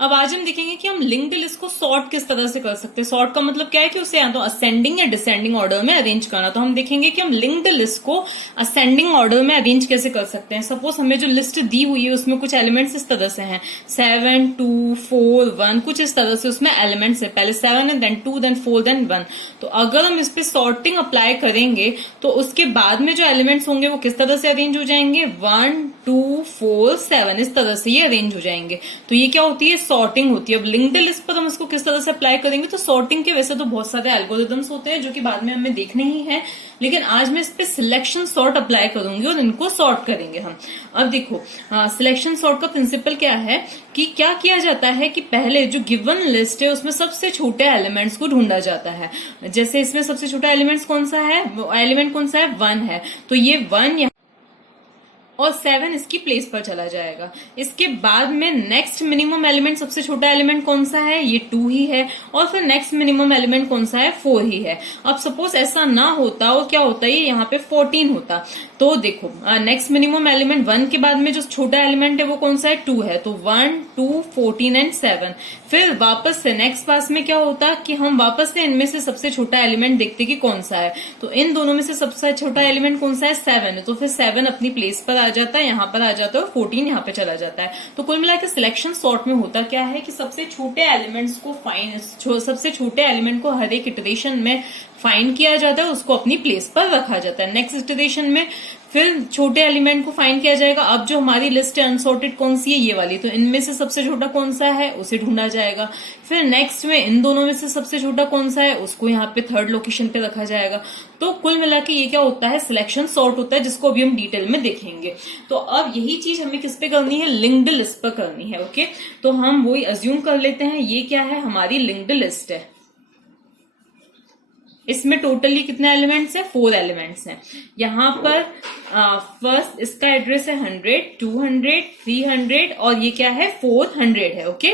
अब आज हम देखेंगे कि हम लिंक्ड लिस्ट को सॉर्ट किस तरह से कर सकते हैं। सॉर्ट का मतलब क्या है कि उसे या तो असेंडिंग या डिसेंडिंग ऑर्डर में अरेंज करना। तो हम देखेंगे कि हम लिंक्ड लिस्ट को असेंडिंग ऑर्डर में अरेंज कैसे कर सकते हैं। सपोज हमें जो लिस्ट दी हुई है उसमें कुछ एलिमेंट्स इस तरह से हैं, 7 2 4 1, कुछ इस तरह से उसमें एलिमेंट्स है, पहले 7 देन 2 देन 4 देन 1। तो अगर हम इस पे सॉर्टिंग अप्लाई करेंगे तो उसके बाद में जो एलिमेंट्स होंगे वो किस तरह से अरेंज हो जाएंगे, 1 2 4 7, इस तरह से ये अरेंज हो जाएंगे। तो ये क्या होती है, सॉर्टिंग होती है। अब लिंक्ड लिस्ट पर हम इसको किस तरह से अप्लाई करेंगे, तो सॉर्टिंग के वैसे तो बहुत सारे एल्गोरिथम्स होते हैं जो कि बाद में हमें देखने ही है, लेकिन आज मैं इस पे सिलेक्शन सॉर्ट अप्लाई करूंगी और इनको सॉर्ट करेंगे हम। अब देखो सिलेक्शन सॉर्ट का प्रिंसिपल क्या है कि क्या किया जाता है कि पहले जो गिवन लिस्ट है उसमें सबसे छोटे एलिमेंट्स को ढूंढा जाता है। जैसे इसमें सबसे छोटा एलिमेंट कौन सा है, एलिमेंट कौन सा है, 1 है, तो ये 1 और 7 इसकी प्लेस पर चला जाएगा। इसके बाद में नेक्स्ट मिनिमम एलिमेंट, सबसे छोटा एलिमेंट कौन सा है, ये 2 ही है, और फिर नेक्स्ट मिनिमम एलिमेंट कौन सा है, 4 ही है। अब सपोज ऐसा ना होता और क्या होता है, ये यहाँ पे 14 होता, तो देखो नेक्स्ट मिनिमम एलिमेंट 1 के बाद में जो छोटा एलिमेंट है वो कौन सा है, 2 है, तो 1 2 14 एंड 7। फिर वापस से नेक्स्ट पास में क्या होता कि हम वापस से इनमें से सबसे छोटा एलिमेंट देखते कि कौन सा है, तो इन दोनों में से सबसे छोटा एलिमेंट कौन सा है, 7 है, तो फिर 7 अपनी प्लेस पर आ जाता है, यहाँ पर आ जाता है, और 14 यहाँ पे चला जाता है। तो कुल मिलाकर सिलेक्शन सॉर्ट में होता क्या है कि सबसे छोटे एलिमेंट्स को सबसे छोटे एलिमेंट को हर एक इटरेशन में फाइंड किया जाता है, उसको अपनी प्लेस पर रखा जाता है। नेक्स्ट इटरेशन में फिर छोटे एलिमेंट को फाइंड किया जाएगा। अब जो हमारी लिस्ट है अनसॉर्टेड कौन सी है, ये वाली, तो इनमें से सबसे छोटा कौन सा है उसे ढूंढा जाएगा। फिर नेक्स्ट में इन दोनों में से सबसे छोटा कौन सा है उसको यहाँ पे थर्ड लोकेशन पे रखा जाएगा। तो कुल मिला के ये क्या होता है, सिलेक्शन सॉर्ट होता है, जिसको अभी हम डिटेल में देखेंगे। तो अब यही चीज हमें किस पे करनी है, लिंक्ड लिस्ट पर करनी है। ओके, तो हम वही अज्यूम कर लेते हैं, ये क्या है, हमारी लिंक्ड लिस्ट है। इसमें टोटली कितने एलिमेंट्स हैं, 4 एलिमेंट्स हैं। यहाँ पर फर्स्ट इसका एड्रेस है 100 200 300 और ये क्या है 400 है। ओके,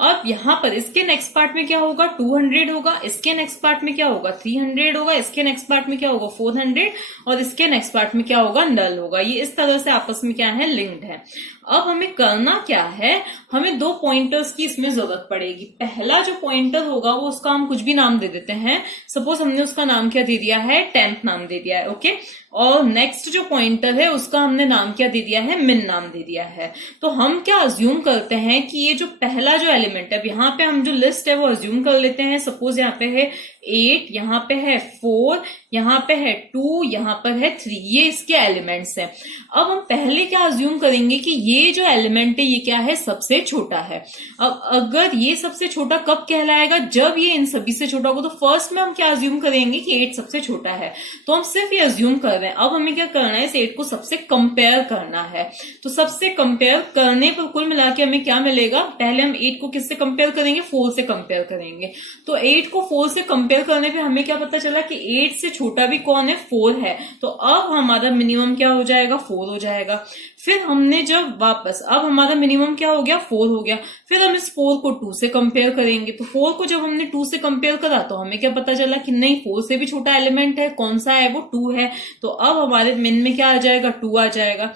अब यहाँ पर इसके नेक्स्ट पार्ट में क्या होगा, 200 होगा, इसके नेक्स्ट पार्ट में क्या होगा, 300 होगा, इसके नेक्स्ट पार्ट में क्या होगा, 400, और इसके नेक्स्ट पार्ट में क्या होगा, नल होगा। ये इस तरह से आपस में क्या है, लिंक्ड है। अब हमें करना क्या है, हमें 2 पॉइंटर्स की इसमें जरूरत पड़ेगी। पहला जो पॉइंटर होगा वो उसका हम कुछ भी नाम दे देते हैं। सपोज हमने उसका नाम क्या दे दिया है, टेम्प नाम दे दिया है। ओके, और नेक्स्ट जो पॉइंटर है उसका हमने नाम क्या दे दिया है, मिन नाम दे दिया है। तो हम क्या अज्यूम करते हैं कि ये जो पहला जो एलिमेंट है, यहाँ पे हम जो लिस्ट है वो अज्यूम कर लेते हैं। सपोज यहाँ पे है 8, यहाँ पे है 4, यहाँ पे है 2, यहाँ पर है 3, ये इसके एलिमेंट्स हैं। अब हम पहले क्या अज्यूम करेंगे कि ये जो एलिमेंट है ये क्या है, सबसे छोटा है। अब अगर ये सबसे छोटा कब कहलाएगा, जब ये इन सभी से छोटा होगा। तो फर्स्ट में हम क्या अज्यूम करेंगे कि 8 सबसे छोटा है, तो हम सिर्फ ये अज्यूम कर रहे हैं। अब हमें क्या करना है, इस 8 को सबसे कंपेयर करना है। तो सबसे कंपेयर करने पर कुल मिला के हमें क्या मिलेगा, पहले हम 8 को किससे कंपेयर करेंगे, 4 से कंपेयर करेंगे। तो 8 को 4 से कंपेयर करने पे हमें क्या पता चला कि 8 से छोटा भी कौन है, 4 है। तो अब हमारा मिनिमम क्या हो जाएगा, 4 हो जाएगा। फिर हमने जब वापस, अब हमारा मिनिमम क्या हो गया, 4 हो गया। फिर हम इस 4 को 2 से कंपेयर करेंगे। तो 4 को जब हमने 2 से कंपेयर करा तो हमें क्या पता चला कि नहीं, 4 से भी छोटा एलिमेंट है, कौन सा है, वो 2 है। तो अब हमारे मिन में क्या आ जाएगा, 2 आ जाएगा।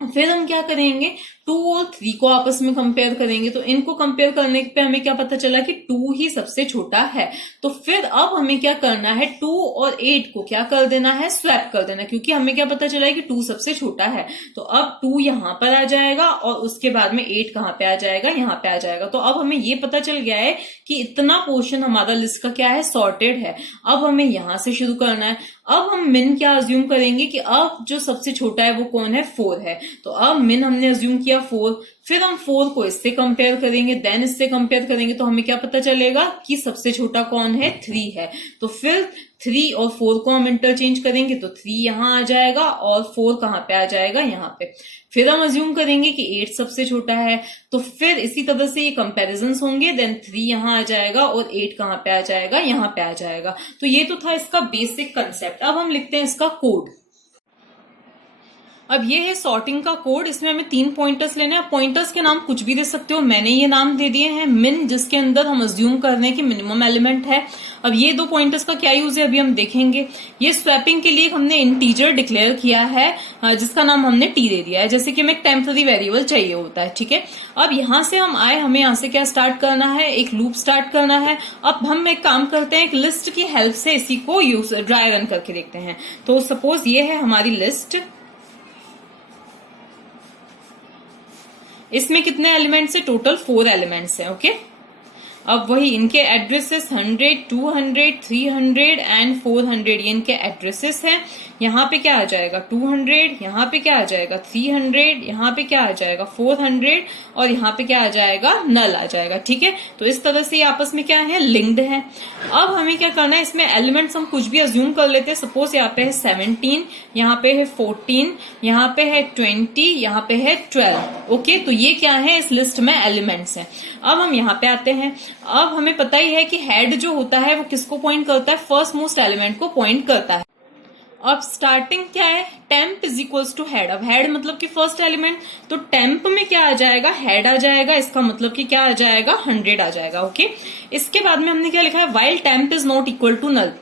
फिर हम क्या करेंगे, 2 और 3 को आपस में कंपेयर करेंगे। तो इनको कंपेयर करने पे हमें क्या पता चला कि 2 ही सबसे छोटा है। तो फिर अब हमें क्या करना है, 2 और 8 को क्या कर देना है, स्वैप कर देना, क्योंकि हमें क्या पता चला है कि 2 सबसे छोटा है। तो अब 2 यहाँ पर आ जाएगा और उसके बाद में 8 कहाँ पे आ जाएगा, यहाँ पे आ जाएगा। तो अब हमें ये पता चल गया है कि इतना पोर्शन हमारा लिस्ट का क्या है, सॉर्टेड है। अब हमें यहां से शुरू करना है। अब हम मिन क्या अज्यूम करेंगे कि अब जो सबसे छोटा है वो कौन है, 4 है। तो अब मिन हमने अज्यूम किया 4। फिर हम 4 को इससे कंपेयर करेंगे, देन इससे कंपेयर करेंगे, तो हमें क्या पता चलेगा कि सबसे छोटा कौन है, 3 है। तो फिर 3 और 4 को हम इंटरचेंज करेंगे, तो 3 यहां आ जाएगा और 4 कहां पे आ जाएगा, यहाँ पे। फिर हम अज्यूम करेंगे कि 8 सबसे छोटा है। तो फिर इसी तरह से ये कंपैरिजंस होंगे, देन 3 यहां आ जाएगा और 8 कहां पे आ जाएगा, यहाँ पे आ जाएगा। तो ये तो था इसका बेसिक कंसेप्ट। अब हम लिखते हैं इसका कोड। अब ये है सॉर्टिंग का कोड। इसमें हमें 3 पॉइंटर्स लेने हैं। पॉइंटर्स के नाम कुछ भी दे सकते हो, मैंने ये नाम दे दिए हैं मिन, जिसके अंदर हम अज्यूम कर रहे हैं कि मिनिमम एलिमेंट है। अब ये 2 पॉइंटर्स का क्या यूज है अभी हम देखेंगे। ये स्वैपिंग के लिए हमने इंटीजर डिक्लेयर किया है, जिसका नाम हमने टी दे दिया है, जैसे कि हमें एक टेम्पररी वेरिएबल चाहिए होता है, ठीक है। अब यहां से हम आए, हमें यहां से क्या स्टार्ट करना है, एक लूप स्टार्ट करना है। अब हम एक काम करते हैं, एक लिस्ट की हेल्प से इसी को यूज ड्राई रन करके देखते हैं। तो सपोज ये है हमारी लिस्ट, इसमें कितने एलिमेंट्स है, टोटल 4 एलिमेंट्स है, ओके। अब वही इनके एड्रेसेस 100, 200, 300 एंड 400 ये इनके एड्रेसेस हैं। यहाँ पे क्या आ जाएगा 200, यहाँ पे क्या आ जाएगा 300, यहाँ पे क्या आ जाएगा 400 और यहाँ पे क्या आ जाएगा नल आ जाएगा, ठीक है। तो इस तरह से ये आपस में क्या है, लिंक्ड है। अब हमें क्या करना है, इसमें एलिमेंट्स हम कुछ भी अज्यूम कर लेते हैं। सपोज यहाँ पे है 17, यहाँ पे है 14, यहाँ पे है 20, यहाँ पे है 12, ओके। तो ये क्या है, इस लिस्ट में एलिमेंट्स हैं। अब हम यहाँ पे आते हैं। अब हमें पता ही है कि हेड जो होता है वो किसको पॉइंट करता है, फर्स्ट मोस्ट एलिमेंट को पॉइंट करता है। अब स्टार्टिंग क्या है, temp is equals to head. अब हेड मतलब कि फर्स्ट एलिमेंट, तो टेम्प में क्या आ जाएगा, हेड आ जाएगा। इसका मतलब कि क्या आ जाएगा, 100 आ जाएगा, ओके। इसके बाद में हमने क्या लिखा है, while temp is not equal to null,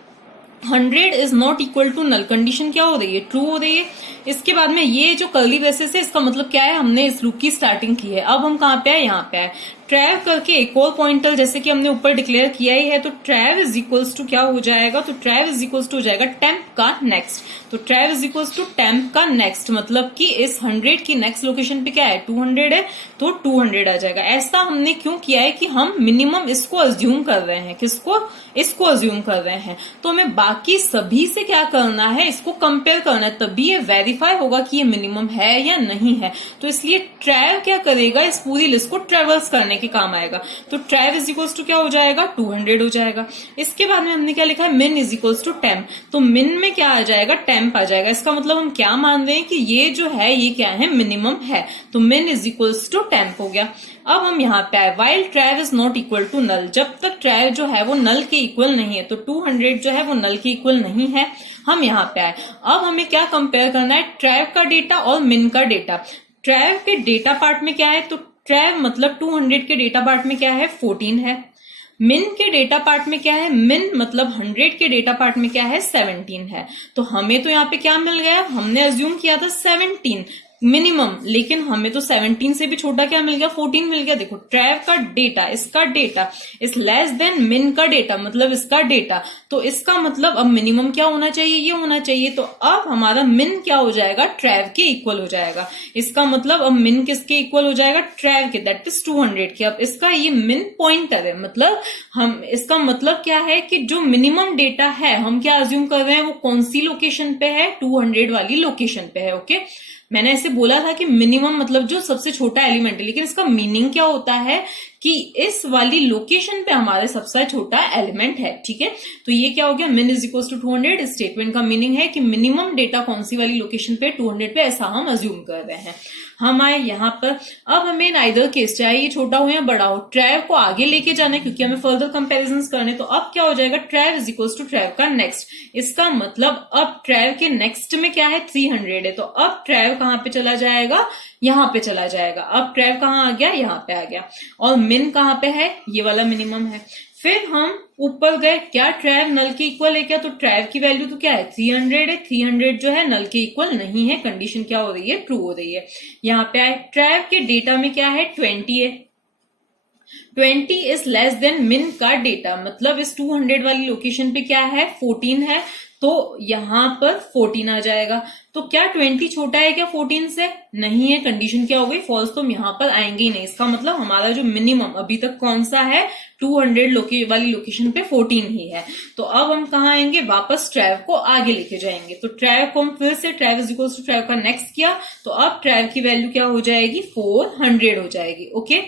100 is not equal to null, condition क्या हो रही है, ट्रू हो रही है। इसके बाद में ये जो कर्ली ब्रेसेस है, इसका मतलब क्या है, हमने इस लूप की स्टार्टिंग की है। अब हम कहाँ पे आए, यहाँ पे आए। ट्रैव करके एक और पॉइंटर, जैसे कि हमने ऊपर डिक्लेयर किया ही है, तो ट्रैव इज इक्वल्स टू क्या हो जाएगा, तो ट्रैव इज इक्वल्स टू हो जाएगा टेम्प का नेक्स्ट। तो ट्रैव इज इक्वल्स टू टेम्प का नेक्स्ट, मतलब कि इस 100 की नेक्स्ट लोकेशन पे क्या है, 200 है, तो 200 आ जाएगा। ऐसा हमने क्यों किया है कि हम मिनिमम इसको अज्यूम कर रहे हैं, किसको, इसको अज्यूम कर रहे हैं। तो हमें बाकी सभी से क्या करना है, इसको कंपेयर करना है, तभी ये वेरीफाई होगा कि ये मिनिमम है या नहीं है। तो इसलिए ट्रैव क्या करेगा, इस पूरी लिस्ट को ट्रेवर्स करने के काम आएगा। तो ट्रैव इज इक्वल्स टू क्या हो जाएगा, 200 हो जाएगा। इसके बाद में हमने क्या लिखा है, मिन इज इक्वल्स टू टेम्प। तो मिन में क्या आ जाएगा, टेम्प आ जाएगा। इसका मतलब हम क्या मान रहे हैं कि ये जो है ये क्या है, मिनिमम है। तो मिन इज इक्वल्स टू टेम्प हो गया। अब हम यहाँ पे आए, while trav is not equal to null, जब तक ट्रैव जो है वो नल के इक्वल नहीं है, तो 200 जो है वो नल के इक्वल नहीं है। हम यहाँ पे आए, अब हमें क्या कंपेयर करना है, ट्रैव का डेटा और मिन का डेटा। ट्रैव के डेटा पार्ट में क्या है, तो ट्रैव मतलब 200 के डेटा पार्ट में क्या है, 14 है। मिन के डेटा पार्ट में क्या है, मिन मतलब 100 के डेटा पार्ट में क्या है, 17 है। तो हमें तो यहाँ पे क्या मिल गया, हमने अज्यूम किया था 17 मिनिमम, लेकिन हमें तो 17 से भी छोटा क्या मिल गया, 14 मिल गया। देखो ट्रैव का डेटा, इसका डेटा इज लेस देन मिन का डेटा, मतलब इसका डेटा। तो इसका मतलब अब मिनिमम क्या होना चाहिए, ये होना चाहिए। तो अब हमारा मिन क्या हो जाएगा, ट्रैव के इक्वल हो जाएगा। इसका मतलब अब मिन किसके इक्वल हो जाएगा, ट्रैव के, दैट इज 200 के। अब इसका ये मिन पॉइंटर है, मतलब हम, इसका मतलब क्या है कि जो मिनिमम डेटा है हम क्या अज्यूम कर रहे हैं, वो कौन सी लोकेशन पे है, 200 वाली लोकेशन पे है, ओके। मैंने ऐसे बोला था कि मिनिमम मतलब जो सबसे छोटा एलिमेंट है, लेकिन इसका मीनिंग क्या होता है कि इस वाली लोकेशन पे हमारे सबसे छोटा एलिमेंट है, ठीक है। तो ये क्या हो गया, मिन इज इक्वल टू 200। इस स्टेटमेंट का मीनिंग है कि मिनिमम डेटा कौन सी वाली लोकेशन पे, 200 पे, ऐसा हम अज्यूम कर रहे हैं। हम आए यहाँ पर, अब हमें नाइदर केस, चाहे ये छोटा हो या बड़ा हो, ट्रैव को आगे लेके जाना है, क्योंकि हमें फर्दर कंपैरिजंस करने। तो अब क्या हो जाएगा, ट्रैव इज इक्वल टू ट्रैव का नेक्स्ट। इसका मतलब अब ट्रैव के नेक्स्ट में क्या है, 300 है। तो अब ट्रैव कहाँ पे चला जाएगा, यहाँ पे चला जाएगा। अब ट्रैव कहाँ आ गया, यहाँ पे आ गया। और मिन कहाँ पे है, ये वाला मिनिमम है। फिर हम ऊपर गए, क्या ट्रैव नल के इक्वल है क्या, तो ट्रैव की वैल्यू तो क्या है, 300 है। 300 जो है नल के इक्वल नहीं है, कंडीशन क्या हो रही है, ट्रू हो रही है। यहाँ पे आए, ट्रैव के डेटा में क्या है, 20 है। 20 इज लेस देन मिन का डेटा, मतलब इस 200 वाली लोकेशन पे क्या है, 14 है। तो यहां पर 14 आ जाएगा। तो क्या 20 छोटा है क्या 14 से, नहीं है। कंडीशन क्या हो गई, फॉल्स। तो हम यहां पर आएंगे ही नहीं। इसका मतलब हमारा जो मिनिमम अभी तक कौन सा है, 200 वाली लोकेशन पे 14 ही है। तो अब हम कहाँ आएंगे, वापस ट्रैव को आगे लेके जाएंगे। तो ट्रैव को हम फिर से ट्रैव इज इक्वल टू ट्रैव का नेक्स्ट किया, तो अब ट्रैव की वैल्यू क्या हो जाएगी, 400 हो जाएगी, ओके।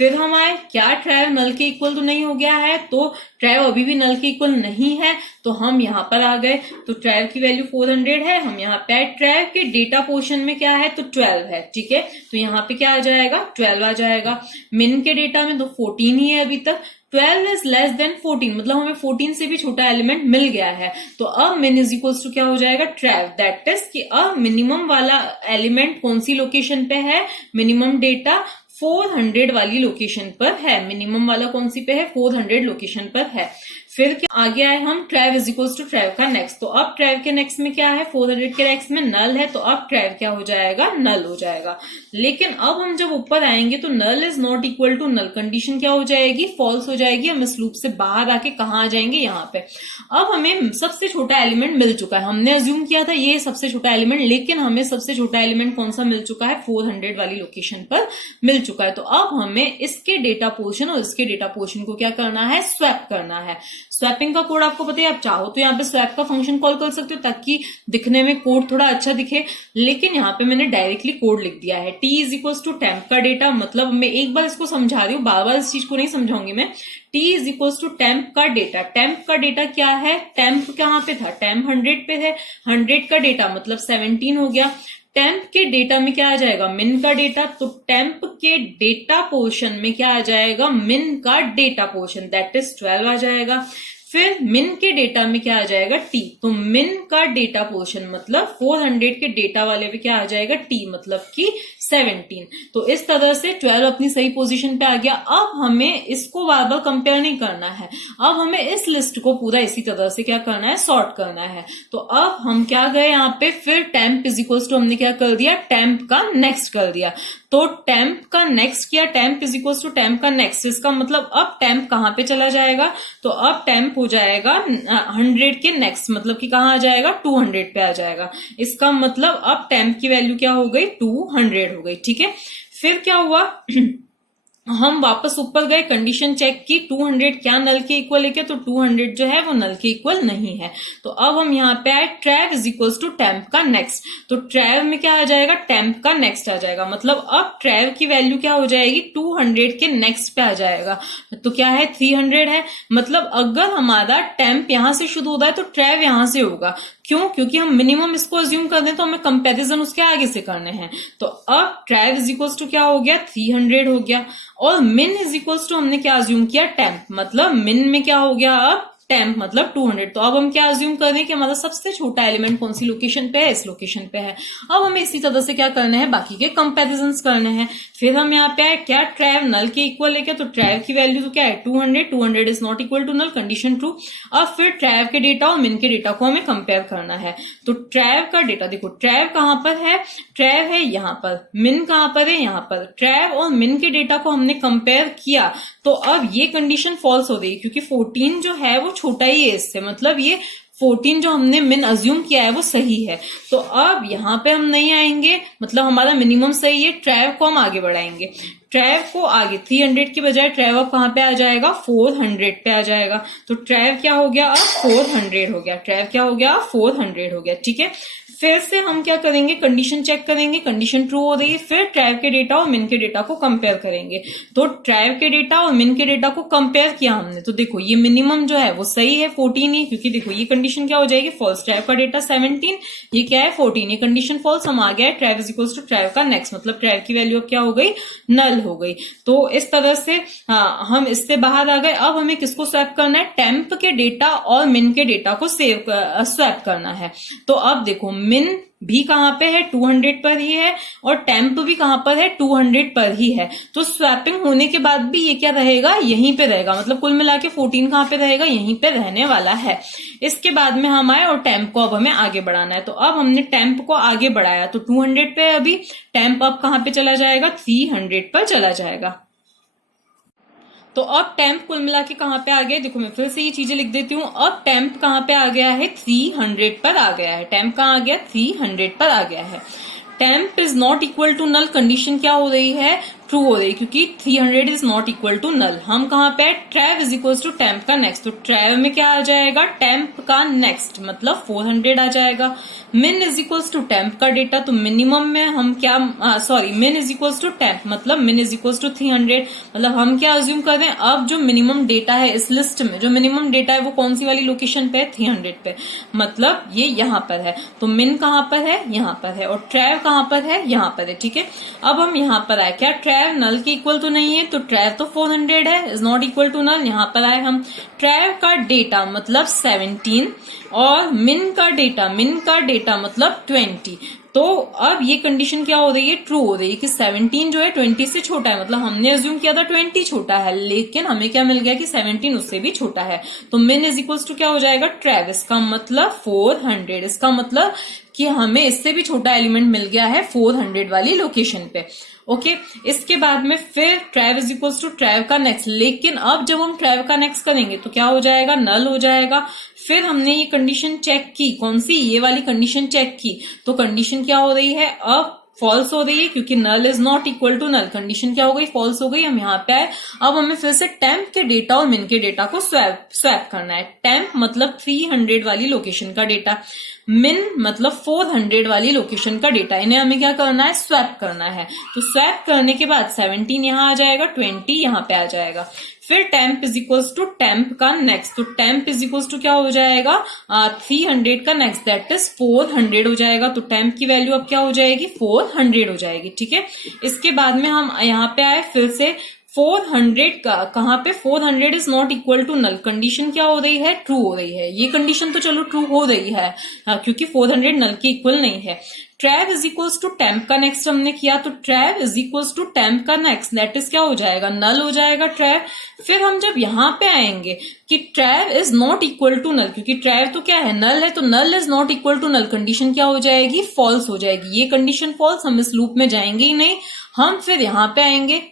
फिर हम आए, क्या ट्रेव नल के इक्वल तो नहीं हो गया है, तो ट्रेव अभी भी नल के इक्वल नहीं है, तो हम यहाँ पर आ गए। तो ट्रेव की वैल्यू 400 है, हम यहाँ पे ट्रेव के डेटा पोर्शन में क्या है, तो 12 है, ठीक है। तो यहाँ पे क्या आ जाएगा, 12 आ जाएगा। मिन के डेटा में तो 14 ही है अभी तक, 12 इज लेस देन 14, मतलब हमें 14 से भी छोटा एलिमेंट मिल गया है। तो अब मिन इज इक्वल्स टू क्या हो जाएगा, ट्रेव, दैट इज कि अब मिनिमम वाला एलिमेंट कौन सी लोकेशन पे है, मिनिमम डेटा 400 वाली लोकेशन पर है। मिनिमम वाला कौन सी पे है, 400 लोकेशन पर है। फिर क्या आगे आए हम, ट्रेव इज इक्वल्स टू ट्रेव का नेक्स्ट। तो अब ट्रेव के नेक्स्ट में क्या है, 400 के नेक्स्ट में नल है, तो अब ट्रेव क्या हो जाएगा, नल हो जाएगा। लेकिन अब हम जब ऊपर आएंगे तो null is not equal to null, condition क्या हो जाएगी, फॉल्स हो जाएगी। हम इस लूप से बाहर आके कहाँ आ जाएंगे, यहाँ पे। अब हमें सबसे छोटा एलिमेंट मिल चुका है, हमने अज्यूम किया था ये सबसे छोटा एलिमेंट, लेकिन हमें सबसे छोटा एलिमेंट कौन सा मिल चुका है, 400 वाली लोकेशन पर मिल चुका है। तो अब हमें इसके डेटा पोर्शन और इसके डेटा पोर्शन को क्या करना है, स्वैप करना है। स्वैपिंग का कोड आपको पता है, आप चाहो तो यहाँ पे स्वैप का फंक्शन कॉल कर सकते हो ताकि दिखने में कोड थोड़ा अच्छा दिखे, लेकिन यहाँ पे मैंने डायरेक्टली कोड लिख दिया है। T is equal to temp का डेटा, मतलब मैं एक बार इसको समझा रही हूँ, बार बार इस चीज को नहीं समझाऊंगी मैं। T is equal to temp का डेटा, टेम्प का डेटा क्या है, टेम्प कहाँ पे था, टेम्प 100 पे है, 100 का डेटा मतलब 17 हो गया। टेम्प के डेटा में क्या आ जाएगा, मिन का डेटा, तो टेम्प के डेटा पोर्शन में क्या आ जाएगा, मिन का डेटा पोर्शन, दैट इज 12 आ जाएगा। फिर मिन के डेटा में क्या आ जाएगा, टी, तो मिन का डेटा पोर्शन मतलब 400 के डेटा वाले पे क्या आ जाएगा, टी, मतलब कि 17। तो इस तरह से 12 अपनी सही पोजीशन पे आ गया। अब हमें इसको बार बार कंपेयर नहीं करना है, अब हमें इस लिस्ट को पूरा इसी तरह से क्या करना है, सॉर्ट करना है। तो अब हम क्या गए यहाँ पे, फिर टेम्प इज इक्वल टू हमने क्या कर दिया, टेम्प का नेक्स्ट कर दिया। तो टेम्प का नेक्स्ट किया, temp is equal to temp का नेक्स्ट, इसका मतलब अब टेम्प कहाँ पे चला जाएगा, तो अब टेम्प हो जाएगा 100 के नेक्स्ट, मतलब कि कहाँ आ जाएगा, 200 पे आ जाएगा। इसका मतलब अब टेम्प की वैल्यू क्या हो गई, 200 हो गई, ठीक है। फिर क्या हुआ हम वापस ऊपर गए, कंडीशन चेक की, 200 क्या नल के इक्वल है क्या, तो 200 जो है वो नल के इक्वल नहीं है। तो अब हम यहाँ पे आए, ट्रेव इज इक्वल टू टेम्प का नेक्स्ट, तो ट्रेव में क्या आ जाएगा, टेम्प का नेक्स्ट आ जाएगा, मतलब अब ट्रेव की वैल्यू क्या हो जाएगी, 200 के नेक्स्ट पे आ जाएगा। तो क्या है, 300 है, मतलब अगर हमारा टेम्प यहां से शुरू होता है तो ट्रेव यहां से होगा। क्यों, क्योंकि हम मिनिमम इसको अज्यूम कर दें तो हमें कंपैरिजन उसके आगे से करने हैं। तो अब ट्रेव इज इक्वल टू क्या हो गया, 300 हो गया, और मिन इज इक्वल टू हमने क्या अज्यूम किया, टेम्प, मतलब मिन में क्या हो गया अब, टेम्प मतलब 200। तो अब हम क्या अज्यूम कर रहे हैं कि हमारा सबसे छोटा एलिमेंट कौन सी लोकेशन पे है, इस लोकेशन पे है। अब हमें इसी तरह से क्या करना है, बाकी के कंपैरिजंस करने हैं। फिर हम यहाँ पे आए, क्या ट्रेव नल के इक्वल है क्या, तो ट्रेव की वैल्यू तो क्या है, 200, 200 is not equal to null, condition true. अब फिर ट्रेव के डेटा और मिन के डेटा को हमें कंपेयर करना है। तो ट्रेव का डेटा देखो, ट्रेव कहां पर है, ट्रेव है यहाँ पर, मिन कहां पर है, यहाँ पर। ट्रेव और मिन के डेटा को हमने कंपेयर किया, तो अब ये कंडीशन फॉल्स हो रही है, क्योंकि 14 जो है वो छोटा ही है इससे, मतलब ये 14 जो हमने मिन अज्यूम किया है वो सही है। तो अब यहाँ पे हम नहीं आएंगे, मतलब हमारा मिनिमम सही है, ट्रेव को हम आगे बढ़ाएंगे। ट्रेव को आगे 300 की बजाय ट्रेव अब कहां पे आ जाएगा, 400 पे आ जाएगा। तो ट्रेव क्या हो गया, अब 400 हो गया, ट्रेव क्या हो गया, 400 हो गया, ठीक है। फिर से हम क्या करेंगे, कंडीशन चेक करेंगे, कंडीशन ट्रू हो रही है, फिर ट्रेव के डेटा और मिन के डेटा को कंपेयर करेंगे। तो ट्रेव के डेटा और मिन के डेटा को कंपेयर किया हमने, तो देखो ये मिनिमम जो है वो सही है, 14 ही, क्योंकि देखो ये कंडीशन क्या हो जाएगी, फॉल्स। ट्रेव का डेटा 17, ये क्या है 14, ये कंडीशन फॉल्स, हम आ गया ट्रेव इज इक्वल टू ट्रेव का नेक्स्ट, मतलब ट्रेव की वैल्यू अब क्या हो गई, नल हो गई। तो इस तरह से हम इससे बाहर आ गए। अब हमें किसको स्वैप करना है, टेम्प के डेटा और मिन के डेटा को स्वैप करना है। तो अब देखो मिन भी कहां पे है, 200 पर ही है, और टेम्प भी कहां पर है, 200 पर ही है। तो स्वैपिंग होने के बाद भी ये क्या रहेगा, यहीं पे रहेगा, मतलब कुल मिला के 14 कहां पे रहेगा, यहीं पे रहने वाला है। इसके बाद में हम आए और टेम्प को अब हमें आगे बढ़ाना है। तो अब हमने टेम्प को आगे बढ़ाया, तो 200 पे अभी, टेम्प अब कहां पे चला जाएगा, 300 पर चला जाएगा। तो अब टेम्प कुल मिला के कहां पे आ गया, देखो मैं फिर से ये चीजें लिख देती हूँ। अब टेम्प कहां पे आ गया है, 300 पर आ गया है। टेम्प कहां आ गया, 300 पर आ गया है। Temp is not equal to null, condition क्या हो रही है, ट्रू हो रही है क्योंकि 300 is not equal to null. हम कहाँ पे trav is equal to temp का नेक्स्ट, तो ट्रेव में क्या आ जाएगा टेम्प का नेक्स्ट मतलब 400 आ जाएगा। मिन इज इक्वल टू टेम्प का डेटा, तो मिनिमम में हम क्या मिन इज इक्वल टू टेम्प मतलब मिन इज इक्वल टू 300, मतलब हम क्या अज्यूम कर रहे हैं अब जो मिनिमम डेटा है इस लिस्ट में, जो मिनिमम डेटा है वो कौन सी वाली लोकेशन पे है 300 पे, मतलब ये यहाँ पर है। तो मिन कहाँ पर है यहाँ पर है और ट्रेव कहाँ पर है यहाँ पर है। ठीक है, अब हम यहाँ पर आए, क्या ट्रेव नल के इक्वल तो नहीं है, तो ट्रेव तो 400 है, is not equal to null. यहाँ पर आए हम ट्रेव का डेटा मतलब 17 और मिन का डेटा मतलब 20। तो अब ये कंडीशन क्या हो रही है ट्रू हो रही है कि 17 जो है 20 से छोटा है, मतलब हमने अज्यूम किया था 20 छोटा है लेकिन हमें क्या मिल गया कि 17 उससे भी छोटा है। तो मिन इज इक्वल्स टू क्या हो जाएगा ट्रेव, इसका मतलब 400, इसका मतलब कि हमें इससे भी छोटा एलिमेंट मिल गया है 400 वाली लोकेशन पे। ओके, इसके बाद में फिर ट्रेव इज इक्वल्स टू ट्रेव का नेक्स्ट, लेकिन अब जब हम ट्रेव का नेक्स्ट करेंगे तो क्या हो जाएगा नल हो जाएगा। फिर हमने ये कंडीशन चेक की, कौन सी ये वाली कंडीशन चेक की, तो कंडीशन क्या हो रही है अब फॉल्स हो रही है क्योंकि null is not equal to null. Condition क्या हो गई फॉल्स हो गई। हम यहाँ पे आए, अब हमें फिर से टेम्प के डेटा और मिन के डेटा को स्वैप करना है। टेम्प मतलब 300 वाली लोकेशन का डेटा, मिन मतलब 400 वाली लोकेशन का डेटा, इन्हें हमें क्या करना है स्वैप करना है। तो स्वैप करने के बाद 17 यहाँ आ जाएगा, 20 यहाँ पे आ जाएगा। फिर temp is equals to temp का नेक्स्ट, तो टेम्प इज इक्वल्स टू क्या हो जाएगा 300 का नेक्स्ट दैट इज 400 हो जाएगा। तो टेम्प की वैल्यू अब क्या हो जाएगी 400 हो जाएगी। ठीक है, इसके बाद में हम यहाँ पे आए फिर से 400 का, कहाँ पे 400 is not equal to null, condition क्या हो रही है ट्रू हो रही है। ये कंडीशन तो चलो ट्रू हो रही है क्योंकि 400 नल के इक्वल नहीं है। ट्रेव इज इक्वल्स टू टेम्प का नेक्स्ट हमने किया, तो ट्रेव इज इक्वल्स टू टेम्प का नेक्स्ट दैट इज क्या हो जाएगा नल हो जाएगा ट्रेव। फिर हम जब यहाँ पे आएंगे कि trav is not equal to null, क्योंकि ट्रेव तो क्या है नल है, तो null is not equal to null, condition क्या हो जाएगी फॉल्स हो जाएगी। ये कंडीशन फॉल्स, हम इस लूप में जाएंगे ही नहीं। हम फिर यहाँ पे आएंगे,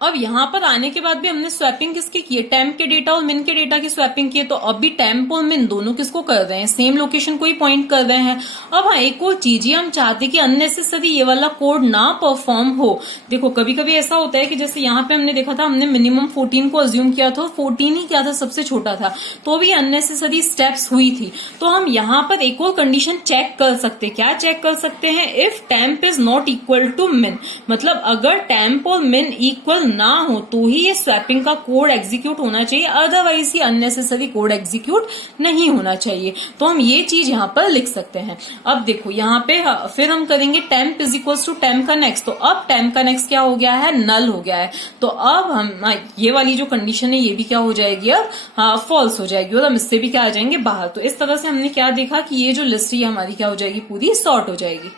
अब यहाँ पर आने के बाद भी हमने स्वैपिंग किसकी की है टेम्प के डेटा और मिन के डेटा की स्वैपिंग की है। तो अभी टेम्प और मिन दोनों किसको कर रहे हैं सेम लोकेशन को ही पॉइंट कर रहे हैं। अब हाँ एक और चीज ही हम चाहते कि अननेसेसरी ये वाला कोड ना परफॉर्म हो। देखो कभी कभी ऐसा होता है कि जैसे यहाँ पे हमने देखा था, हमने मिनिमम 14 को अज्यूम किया था, 14 ही क्या था सबसे छोटा था, तो भी अननेसेसरी स्टेप्स हुई थी। तो हम यहाँ पर एक और कंडीशन चेक कर सकते, क्या चेक कर सकते हैं if temp is not equal to min, मतलब अगर टेम्प और मिन इक्वल ना हो तो ही ये स्वैपिंग का कोड एग्जीक्यूट होना चाहिए, otherwise he unnecessary code execute नहीं होना चाहिए। तो हम ये चीज यहाँ पर लिख सकते हैं। अब देखो यहाँ पे फिर हम करेंगे temp is equal to temp का नेक्स्ट, तो अब टेम्प का नेक्स्ट क्या हो गया है नल हो गया है। तो अब हम ये वाली जो कंडीशन है ये भी क्या हो जाएगी अब फॉल्स हो जाएगी और हम इससे भी क्या आ जाएंगे बाहर। तो इस तरह से हमने क्या देखा कि ये जो लिस्ट है हमारी क्या हो जाएगी पूरी सॉर्ट हो जाएगी।